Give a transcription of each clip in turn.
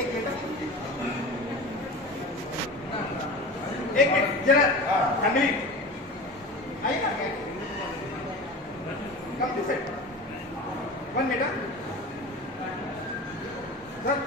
एक मिनट जरा ठंडी आइए ना come this side 1 minute sir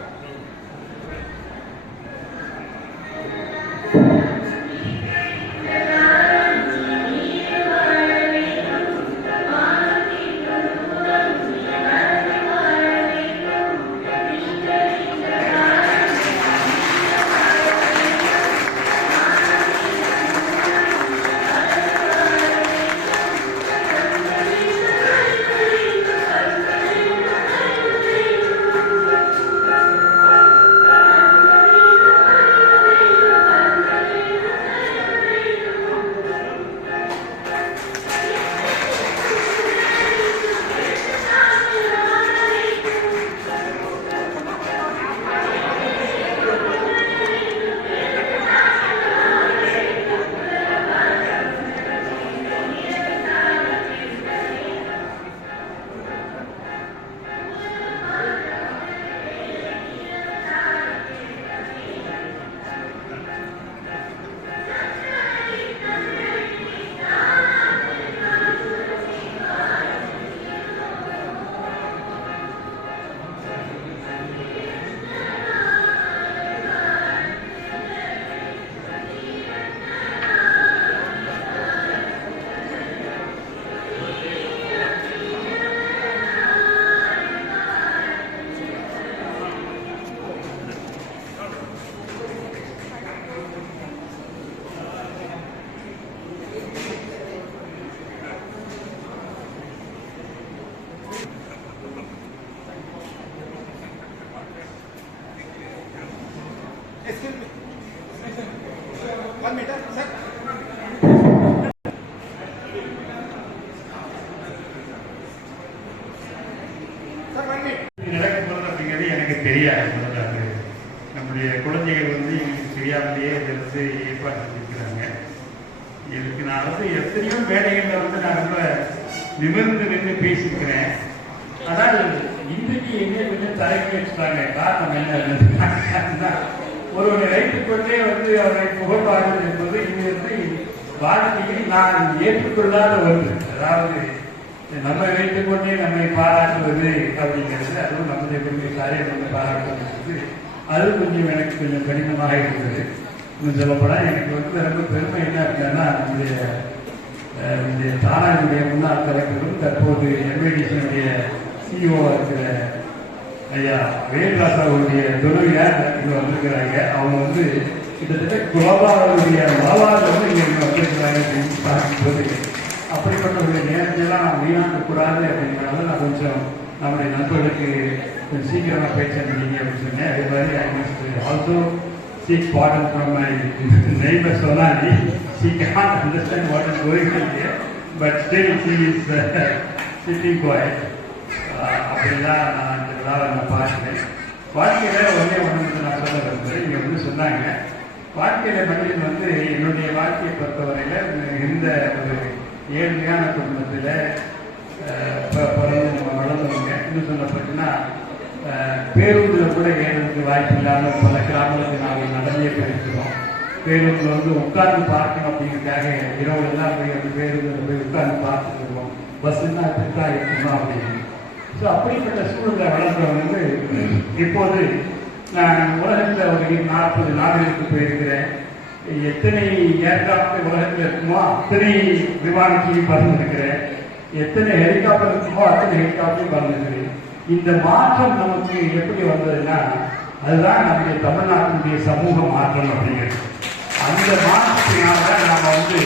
Excuse me. 1 minute, sir. Sir, 1 minute. நடக்கும்போது அப்படிங்கிறது எனக்கு தெரியாது. நம்முடைய குழந்தைகள் வந்து எனக்கு தெரியாமலேயே இதை வந்து ஏற்பாடு செஞ்சிருக்கிறாங்க. இதுக்கு நான் வந்து எத்தனையோ மேடைகளில் வந்து நான் ரொம்ப நிமிர்ந்து நின்று பேசியிருக்கிறேன். ஆனால் இன்றைக்கு என்ன கொஞ்சம் தலைக்கு வச்சுட்டாங்க. காரணம் என்ன? ஒருவனை வைத்துக் கொண்டே வந்து அவரை புகழ்வார்கள் என்பது இது வந்து வாழ்க்கையில் நான் ஏற்றுக்கொள்ளாத ஒன்று. அதாவது நம்மை வைத்துக் கொண்டே நம்மை பாராட்டுவது அப்படிங்கிறது, அதுவும் நம்முடைய பெருமை காரியம் நம்ம பாராட்டுவது, அது கொஞ்சம் எனக்கு கொஞ்சம் கடினமாக இருந்தது. இன்னும் சொல்லப்போனால் எனக்கு வந்து ரொம்ப பெருமை என்ன இருக்குன்னா, நம்முடைய தானாவுடைய முன்னாள் தலைவரும் தற்போது எம்ஐடிசியினுடைய சிஇஓ இருக்கிற ஐயா வேல்ராசாவுடைய துணைவியார் இங்கே வந்திருக்கிறாங்க. அவங்க வந்து கிட்டத்தட்ட குலோபாவுடைய மலவாரில் வந்து இங்கே வந்திருக்கிறாங்க அப்படின்னு பார்க்கும்போது, அப்படிப்பட்ட ஒரு நேரத்தையெல்லாம் வீணாக்கக்கூடாது அப்படிங்கிறத நான் கொஞ்சம் நம்முடைய நண்பர்களுக்கு கொஞ்சம் சீக்கிரமாக பேச முடியுங்க அப்படின்னு சொன்னேன். அதே மாதிரி I must also seek pardon from my neighbor Sonali. She can't understand what is going on here, but still she is sitting quiet. அப்படிலாம் நான் இந்த விழாவை நான் பார்க்கிறேன். வாழ்க்கையில் ஒன்றே ஒன்று நான் சொல்ல விரும்புகிறேன். இங்கே வந்து சொன்னாங்க, வாழ்க்கையில் மனிதன் வந்து என்னுடைய வாழ்க்கையை பொறுத்தவரையில் இந்த ஒரு ஏழ்மையான குடும்பத்தில் பிறந்து நம்ம வளர்ந்தவங்க. இன்னும் சொல்லப்பட்டுன்னா பேருந்தில் கூட ஏறதுக்கு வாய்ப்பு இல்லாமல் பல கிராமங்களுக்கு நாங்கள் நடந்தே போயிருக்கிறோம். பேருந்தில் வந்து உட்கார்ந்து பார்க்கணும் அப்படிங்கிறதுக்காக இரவுலாம் போய் அந்த பேருந்தில் போய் உட்கார்ந்து பார்த்துருக்கோம். பஸ்ஸுன்னா இப்படித்தான் இருக்கணும் அப்படின்னு. ஸோ அப்படிப்பட்ட சூழலை வளர்ந்தவங்க வந்து இப்போது நான் உலகத்தில் ஒரு 40 நாடுகளுக்கு போயிருக்கிறேன். எத்தனை ஏர்கிராஃப்ட் உலகத்தில் இருக்குமோ அத்தனை விமானத்தையும் பறந்துருக்கிறேன். எத்தனை ஹெலிகாப்டர் இருக்குமோ அத்தனை ஹெலிகாப்டரையும் பறந்துருக்கிறேன். இந்த மாற்றம் நமக்கு எப்படி வந்ததுன்னா, அதுதான் நம்முடைய தமிழ்நாட்டினுடைய சமூக மாற்றம் அப்படிங்கிறது. அந்த மாற்றத்தினால தான் நாம் வந்து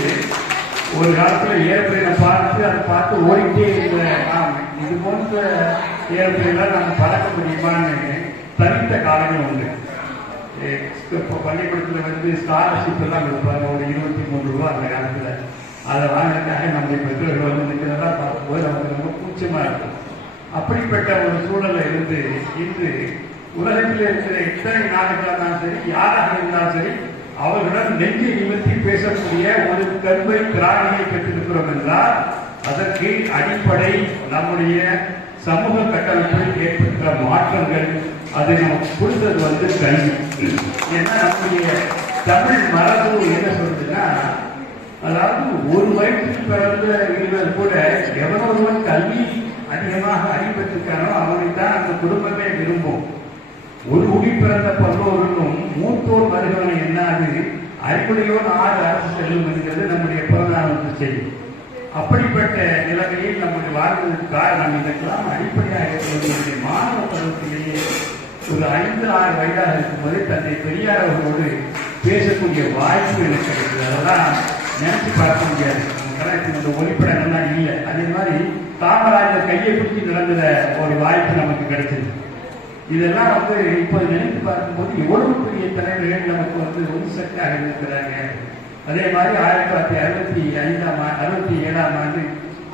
ஒரு காலத்தில் ஏர்பிளைனை பார்த்து அதை பார்த்து ஓடிக்கிட்டே இருந்த நாம் இது போன்ற ஏர்பிளைன்லாம் நம்ம பறக்க முடியுமான்னு தனித்த காலமே உண்டு. இப்போ பள்ளிக்கூடத்தில் வந்து ஸ்காலர்ஷிப் எல்லாம் கொடுப்பாங்க, ஒரு 23 ரூபா அந்த காலத்தில். அதை வாங்கினதுக்காக நம்முடைய பெற்றோர்கள் வந்து நிற்கிறதெல்லாம் பார்க்கும்போது நமக்கு ரொம்ப கூச்சமாக இருக்கும். அப்படிப்பட்ட ஒரு சூழலை இருந்து இன்று உலகத்தில் இருக்கிற எத்தனை நாடுகளாக இருந்தாலும் சரி, யாராக இருந்தாலும் சரி, அவர்களுடன் நெஞ்சை நிமிர்த்தி பேசக்கூடிய ஒரு கருவை திராணியை பெற்றிருக்கிறோம் என்றால் அதற்கு அடிப்படை நம்முடைய சமூக கட்டமைப்பில் ஏற்பட்ட மாற்றங்கள் அது நமக்கு கொடுத்தது வந்து கல்வி. ஏன்னா நம்முடைய தமிழ் மரபு என்ன சொல்றதுன்னா, அதாவது ஒரு வயிற்றில் பிறந்த இருவர் கூட எவனொருவன் கல்வி அதிகமாக அறிவித்திருக்கானோ அவனைத்தான் அந்த குடும்பமே விரும்பும். ஒரு குடி பிறந்த பல்லோருக்கும் மூத்தோர் வருகவனை என்னாது அறிவுடையோர் ஆறு அரசு செல்லும் என்கிறது நம்முடைய புறநானூற்று செய்தி. அப்படிப்பட்ட நிலைமையில் நம்முடைய வாழ்வதற்கு காரணம் இதெல்லாம் அடிப்படையாக இருக்கிறது. மாணவ பருவத்திலேயே ஒரு 5-6 வயதாக இருக்கும்போது தந்தை பெரியார் அவர்களோடு பேசக்கூடிய வாய்ப்பு எனக்கு கிடைக்குது. அதெல்லாம் நினைச்சு பார்க்க முடியாது. இந்த ஒளிப்படங்கள்லாம் இல்லை. அதே மாதிரி காமராஜர் கையை பிடிச்சி நடந்த ஒரு வாய்ப்பு நமக்கு கிடைச்சது. இதெல்லாம் வந்து இப்போ நினைத்து பார்க்கும்போது எவ்வளவு பெரிய தலைவர்கள் நமக்கு வந்து ஒரு சக்தியாக இருக்கிறாங்க. அதே மாதிரி 1967ஆம் ஆண்டு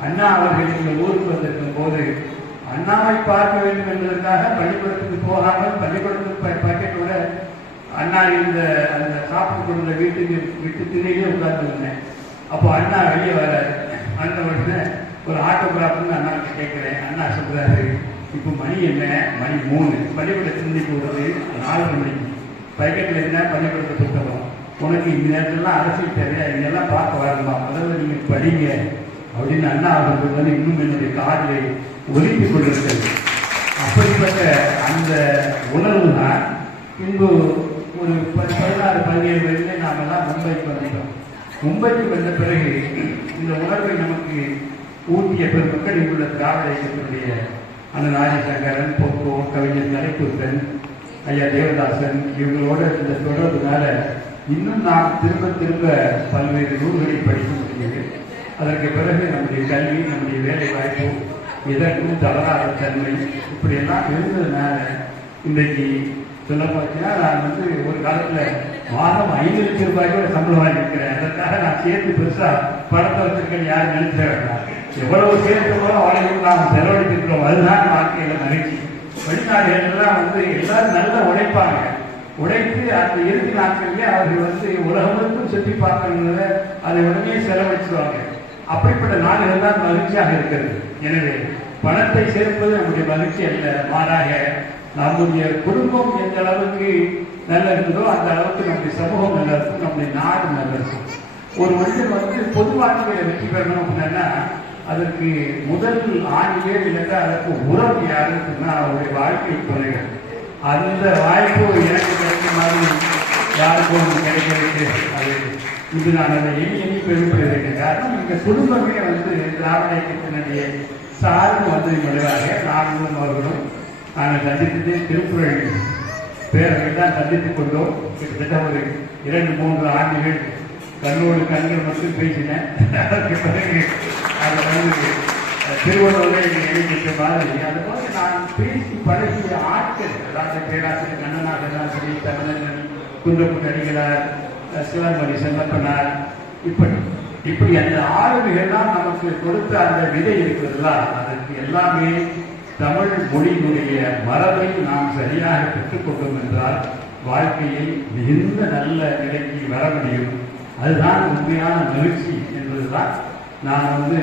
அண்ணா அவர்கள் எங்கள் ஊருக்கு வந்திருக்கும் போது அண்ணாவை பார்க்க வேண்டும் என்பதற்காக பள்ளிக்கூடத்துக்கு போகாமல் பள்ளிக்கூடத்துக்கு பாக்கெட்டோட அண்ணா இருந்த அந்த சாப்பிட்டு கொண்ட வீட்டுக்கு திண்ணையிலே உட்கார்ந்து இருந்தேன். அப்போ அண்ணா வெளியே வராரு. அந்த உடனே ஒரு ஆட்டோகிராஃப்னு அண்ணா கேட்கிறேன். அண்ணா சொல்றாரு, இப்போ மணி என்ன? மணி 3. பள்ளிக்கூட சிந்திக்கு வருது 4 மணிக்கு. பைக்கெட்டில் இருந்தால் பள்ளிக்கூடத்தை புத்தகம். உனக்கு இந்த நேரத்துலாம் அரசியல் தேவையா? இதெல்லாம் பார்க்க வரணுமா? முதல்ல நீங்கள் படிங்க அப்படின்னு அண்ணா அவர்கள் வந்து இன்னும் என்னுடைய காதில் ஒலித்துக் கொண்டிருக்கிறது. அப்படிப்பட்ட அந்த உணர்வு தான் பின்பு ஒரு 16-17 வயதிலே நாம் எல்லாம் மும்பைக்கு வந்துட்டோம். மும்பைக்கு வந்த பிறகு இந்த உணர்வை நமக்கு ஊட்டிய பெருமக்கள் இங்குள்ள திராவிட இயக்கத்தினுடைய அண்ணன் ஆதிசங்கரன், பொக்கோ, கவிஞர் கலைக்கூத்தன், ஐயா தேவதாசன் இவங்களோட இந்த தொடர்புனால இன்னும் நாம் திரும்ப திரும்ப பல்வேறு நூல்களை படிக்க முடியுது. அதற்கு பிறகு நம்முடைய கல்வி, நம்முடைய வேலை வாய்ப்பு, இதற்கும் தவறாத தன்மை இப்படியெல்லாம் இருந்ததுனால இன்றைக்கு சொல்ல பார்த்தீங்கன்னா நான் வந்து ஒரு காலத்தில் மாதம் 5 லட்சம் ரூபாய் கூட சம்பளம் வாங்கியிருக்கிறேன். அதற்காக நான் சேர்த்து பெருசாக பணத்தை வச்சிருக்கேன் யாரும் நினைச்ச வேண்டாம். எவ்வளவு சேர்த்தமோ அவளையும் நாம் செலவழித்திருக்கிறோம். அதுதான் வாழ்க்கையில மகிழ்ச்சி. வெளிநாடுகள்லாம் வந்து எல்லாரும் நல்லா உழைப்பாங்க. உழைத்து அந்த இறுதி நாட்களிலே அவர்கள் வந்து உலகமும் சுற்றி பார்க்கறதுல அதை உடனே செலவழிச்சுவாங்க. அப்படிப்பட்ட நாடுகள் தான் மகிழ்ச்சியாக இருக்கிறது. எனவே பணத்தை சேர்ப்பது நம்முடைய மகிழ்ச்சி அல்ல, மாறாக நம்முடைய குடும்பம் எந்த அளவுக்கு நல்லா இருக்குதோ அந்த அளவுக்கு நம்முடைய சமூகம் நல்லா இருக்கும், நம்முடைய நாடு நல்லா இருக்கும். ஒரு மனிதன் வந்து பொது வாழ்க்கையில வெற்றி பெறணும் அப்படின்னா அதற்கு முதல் ஆணியர் இல்லைன்னா அதற்கு உறவு யாருன்னா அவருடைய வாழ்க்கை துணைகள். அந்த வாய்ப்பு எனக்கு கிடைக்க மாதிரி யாருக்கும் கிடைக்கிறது. அது இது நான் அதை எண்ணி பெருமைப்படுகிறேன். காரணம் எங்கள் குடும்பமே வந்து திராவிட இயக்கத்தினுடைய சார்பு வந்தது விளைவாக நாங்களும் அவர்களும் நாங்கள் சந்தித்தது திருக்குறள் பேரவை தான் சந்தித்துக் கொண்டோம். கிட்டத்தட்ட ஒரு 2-3 ஆண்டுகள் கண்ணோடு கண்கள் மட்டும் பேசினேன். அதற்கு பிறகு அதை வந்து திருவள்ளுவரை இணைக்கின்ற மாதிரி அதுபோல நான் பேசி பழகிய ஆட்கள், அதாவது பேராசிரியர் கண்ணனாக இருந்தாலும் சரி, தமிழன் குன்றக்குடி அடிகளார், சிவன்மணி செல்லப்பனார், இப்படி அந்த ஆளுமைகள்லாம் நமக்கு கொடுத்த அந்த விதை இருக்கிறதுலாம் அதற்கு எல்லாமே தமிழ் மொழியினுடைய மரபை நாம் சரியாக பெற்றுக்கொண்டோம் என்றால் வாழ்க்கையை மிகுந்த நல்ல நிலைக்கு வர முடியும். அதுதான் உண்மையான மகிழ்ச்சி என்பதுதான் நான் வந்து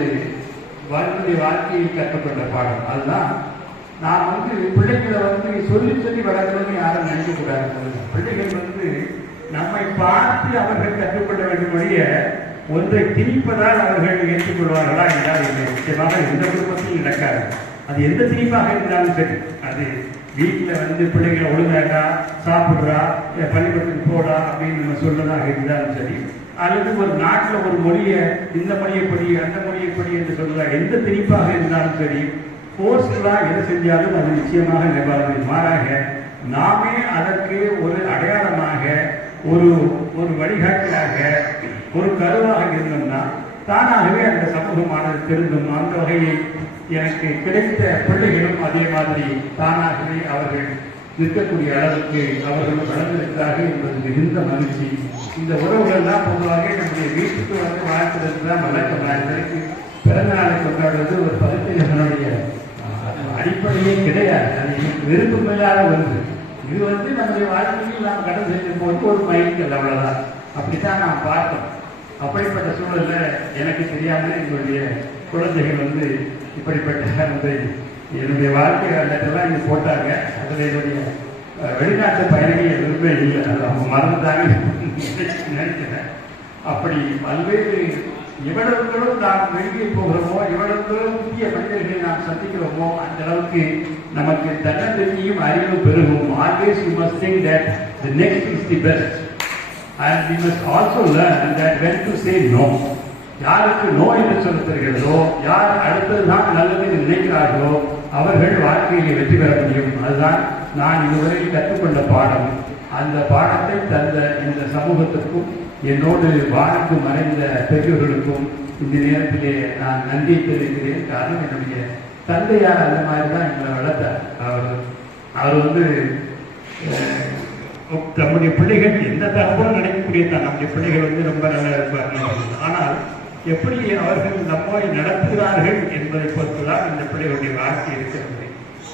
வாழ்க்கையில் கற்றுக்கொண்ட பாடம். அதுதான் நான் வந்து பிள்ளைகளை வந்து சொல்லி சொல்லி வளர்க்கணும்னு யாரும் நினைக்கக்கூடாது. பிள்ளைகள் வந்து நம்மை பார்த்து அவர்கள் கற்றுக்கொள்ள வேண்டும்படிய ஒன்றை திணிப்பதால் அவர்கள் ஏற்றுக்கொள்வார்களா என்றால் இல்லை. நிச்சயமாக எந்த குடும்பத்தையும் நடக்காது. அது எந்த திணிப்பாக இருந்தாலும் சரி, அது வீட்டில் வந்து பிள்ளைகளை ஒழுங்காடா சாப்பிட்றா பள்ளிக்கூடத்துக்கு போடா அப்படின்னு நம்ம சொல்றதாக இருந்தாலும் சரி, அல்லது ஒரு நாட்டில் ஒரு மொழியை இந்த மொழியை படி அந்த மொழியை படி என்று சொல்றதா எந்த திணிப்பாக இருந்தாலும் சரி, போர்ஸ்ஃபுல்லாக எது செஞ்சாலும் அது நிச்சயமாக நிர்வாகம். மாறாக நாமே அதற்கு ஒரு அடையாளமாக ஒரு வழிகாட்டியாக ஒரு கருவாக இருந்தோம்னா தானாகவே அந்த சமூகமானது திருந்தும். அந்த வகையில் எனக்கு கிடைத்த பிள்ளைகளும் அதே மாதிரி தானாகவே அவர்கள் நிற்கக்கூடிய அளவுக்கு அவர்கள் வளர்ந்திருக்கிறார்கள் என்பது மிகுந்த மகிழ்ச்சி. இந்த உறவுகள் தான் பொதுவாக நம்முடைய வீட்டுக்கு வந்து வாழ்த்துறது தான் வழக்கம். இதற்கு பிறந்த நாளை கொண்டாடுவது ஒரு பகுதியினுடைய அடிப்படையே கிடையாது. அது எனக்கு விருப்பமில்லாத ஒன்று. இது வந்து நம்முடைய வாழ்க்கையில் நாம் கடந்து செல்லும் போது ஒரு மைல்கல், அவ்வளவுதான். அப்படித்தான் நாம் பார்த்தோம். அப்படிப்பட்ட சூழல்ல எனக்கு தெரியாமல் எங்களுடைய குழந்தைகள் வந்து இப்படிப்பட்ட என்னுடைய வாழ்க்கை லெட்டர்லாம் இங்கே போட்டாங்க. அதில் என்னுடைய வெளிநாட்டு பயணிகள் எதுவுமே இல்லை, அது அவங்க மறந்துட்டாங்க நினைக்கிறேன். அப்படி பல்வேறு எவ்வளவுகளும் நாம் வெளியே போகிறோமோ, எவ்வளவுகளும் புதிய மனிதர்களை நாம் சந்திக்கிறோமோ, அந்த அளவுக்கு நமக்கு தன்னம்பிக்கையும் அறிவும் பெருகும். Always you must think that the next is the best and we must also learn that when to say no. யாருக்கு நோ என்று சொல்ல தெரிகிறதோ, யார் அடுத்ததுதான் நல்லது என்று நினைக்கிறார்களோ அவர்கள் வாழ்க்கையில் வெற்றி பெற முடியும். அதுதான் நான் இதுவரை கற்றுக்கொண்ட பாடம். அந்த பாடத்தை தந்த இந்த சமூகத்திற்கும் என்னோடு வாழ்ந்து மறைந்த பெரியவர்களுக்கும் இந்த நேரத்திலே நான் நன்றி தெரிவிக்கிறேன். காரணம், என்னுடைய தந்தையார் அந்த மாதிரி தான் எங்களை வளர்த்தார். அவர் நம்முடைய பிள்ளைகள் எந்த தகவலும் நினைக்கக்கூடிய தான் நம்முடைய பிள்ளைகள் ரொம்ப நல்லா இருப்பார்கள். ஆனால் எப்படி அவர்கள் நம்மை நடத்துகிறார்கள் என்பதை பொறுத்துதான் இந்த பிள்ளைகளுடைய வாழ்க்கை இருக்கிறது.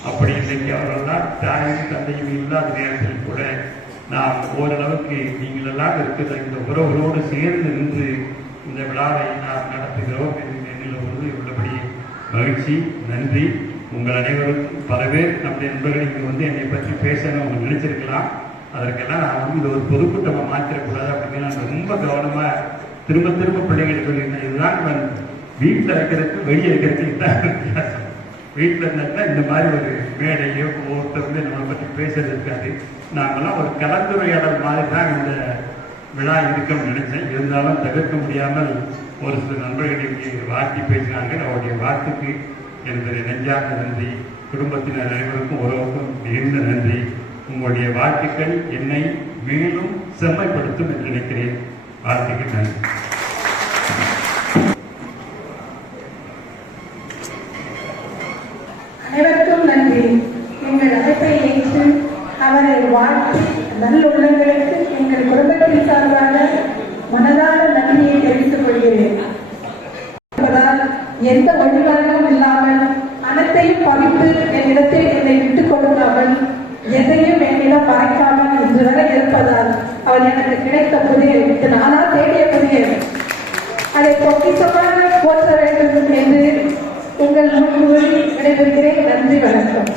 அப்படி இன்றைக்கு அவர்கள் தான் தாயும் தந்தையும் இல்லாத நேரத்தில் கூட நாம் ஓரளவுக்கு நீங்கள் எல்லாம் இருக்கிற இந்த உறவுகளோடு சேர்ந்து நின்று இந்த விழாவை நாம் நடத்துகிறோம் என்கிற பொழுது உள்ளபடி மகிழ்ச்சி. நன்றி. உங்கள் அனைவருக்கும் பல பேர் நம்முடைய நண்பர்கள் இங்கே என்னை பற்றி பேசணும் அவங்க நினைச்சிருக்கலாம். அதற்கெல்லாம் நான் இது ஒரு பொதுக்கூட்டமாக மாற்றிடக்கூடாது அப்படின்னு நான் ரொம்ப கவனமாக திரும்ப திரும்ப பிள்ளைகளை சொல்லியிருந்தேன். இதுதான் வீட்டில் இருக்கிறதுக்கு வெளியே இருக்கிறதுக்கு தான் வித்தியாசம். வீட்டில் இருந்தா இந்த மாதிரி ஒரு மேடையோ ஒருத்தர் நம்மளை பற்றி பேசுறது இருக்காது. நாங்கள்லாம் ஒரு கலந்துரையாடல் மாதிரி தான் இந்த விழா இருக்குன்னு நினைச்சேன். இருந்தாலும் தவிர்க்க முடியாமல் ஒரு சில நண்பர்களுக்கு வாழ்த்தி பேசினாங்க. அவருடைய வாழ்த்துக்கு என்பதை நெஞ்சார்ந்த நன்றி. குடும்பத்தினர் அனைவருக்கும் உறவுக்கும் மிகுந்த நன்றி. உங்களுடைய வாழ்த்துக்கள் என்னை மேலும் செம்மைப்படுத்தும் என்று நினைக்கிறேன். வாழ்த்துக்கள். நன்றி. அனைவருக்கும் நன்றி. எங்கள் அழைப்பை ஏற்று அவரை வாழ்த்து நல்லுள்ளங்களுக்கு எங்கள் குடும்பத்தின் சார்பாக மனதார நன்றியை தெரிவித்துக் கொள்கிறேன். எந்த வழிபாடும் இல்லாமல் அனைத்தையும் பறித்து என்னிடத்தில் என்னை விட்டுக் கொடுக்காமல் எதையும் என்னிடம் மறைக்காமல் இன்று வரை இருப்பதால் அவர் எனக்கு கிடைத்த புதிய நானா தேடிய புதிய அதை பொக்கிஷமாக போற்ற வேண்டும் என்று உங்கள் முன்பு விடைபெறுகிறேன். நன்றி, வணக்கம்.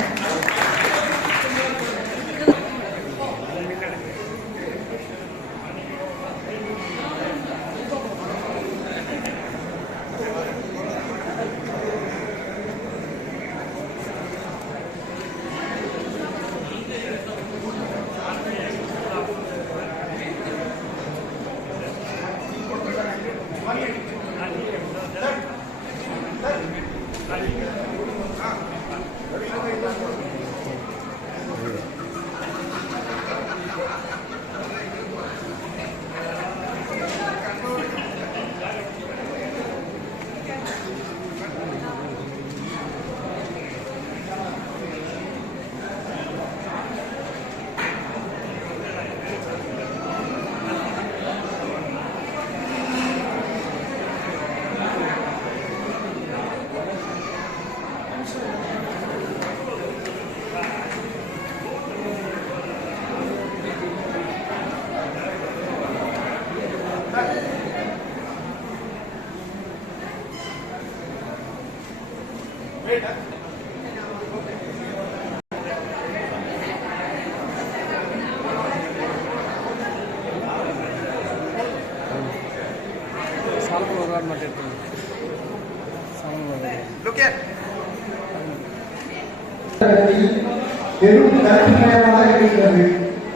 பெரும் கருப்புமயமாக இருக்கிறது.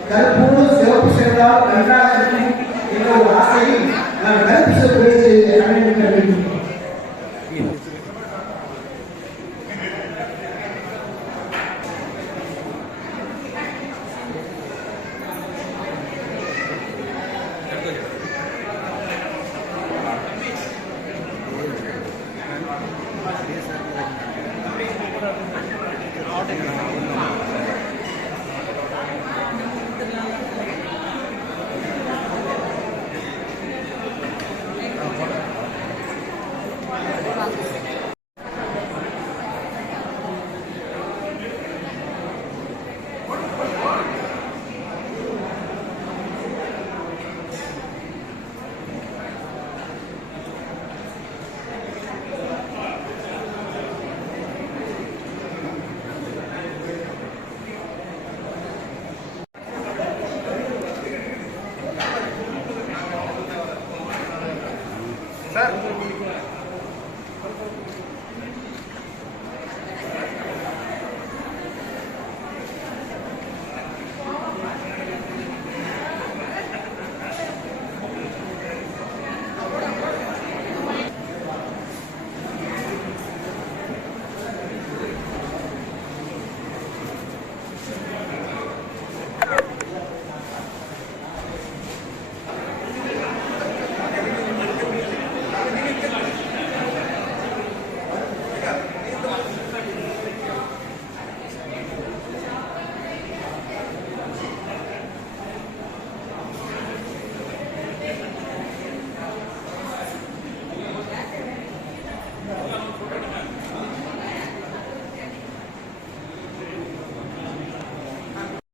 கருப்போடு சிறப்பு சேர்ந்தால் நன்றாக இருக்கும் என்ற ஒரு ஆசையில் நான் கருப்பு சிறப்பு அணிவிக்க வேண்டும். Thank you.